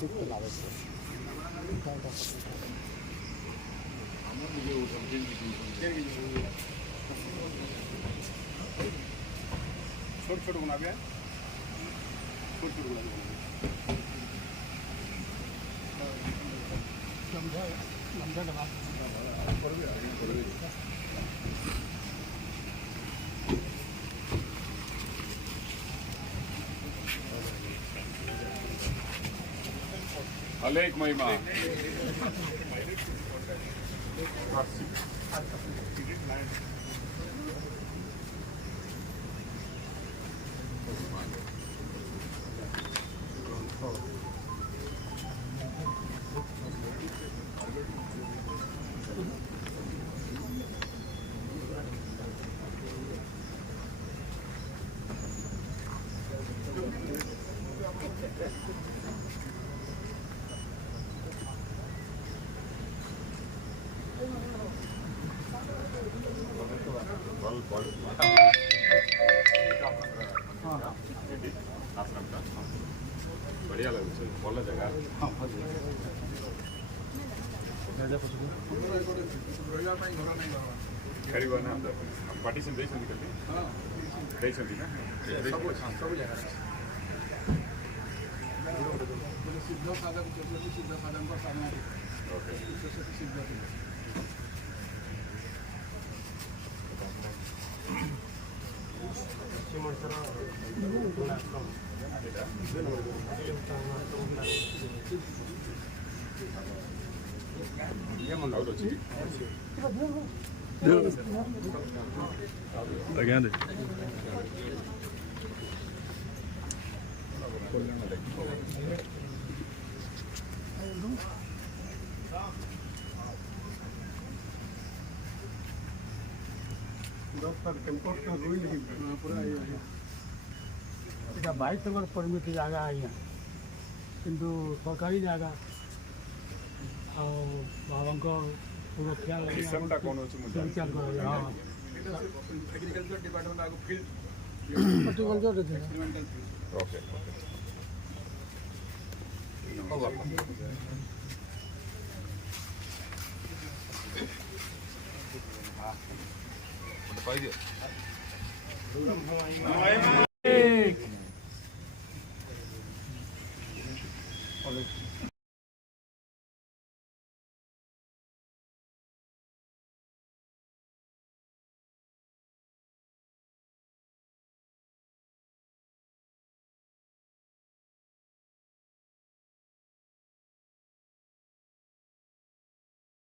छोटे छोटे बना गया छोटे छोटे बना अलेक महिमा बढ़िया लगे ଭଲ ଜାଗା କରିବ ନା ପାର୍ଟିସନ୍ ଦେଇଛନ୍ତି କାଲି ଦେଇଛନ୍ତି ନା ସବୁ ଜାଗା ସିଦ୍ଧ ସାଧକ ସିଦ୍ଧ ସାଧକଙ୍କ ସାମ୍ନାରେ ଓକେ ସିଦ୍ଧ Again. এটা 22 নম্বর পরিমিত জায়গা আଜ୍ଞା କିନ୍ତୁ ସରକାରୀ ଜାଗା ଆଉ ବାବାଙ୍କ ସୁରକ୍ଷା ଲାଗି ସିଷ୍ଟମଟା କ'ଣ ଅଛି ମୁଁ ବିଚାର କରାଯାଏ। ହଁ ଏଗ୍ରିକଲଚର ଡିପାର୍ଟମେଣ୍ଟ ଆଗ field horticulture experimental okay okay ପାଇଦିଅ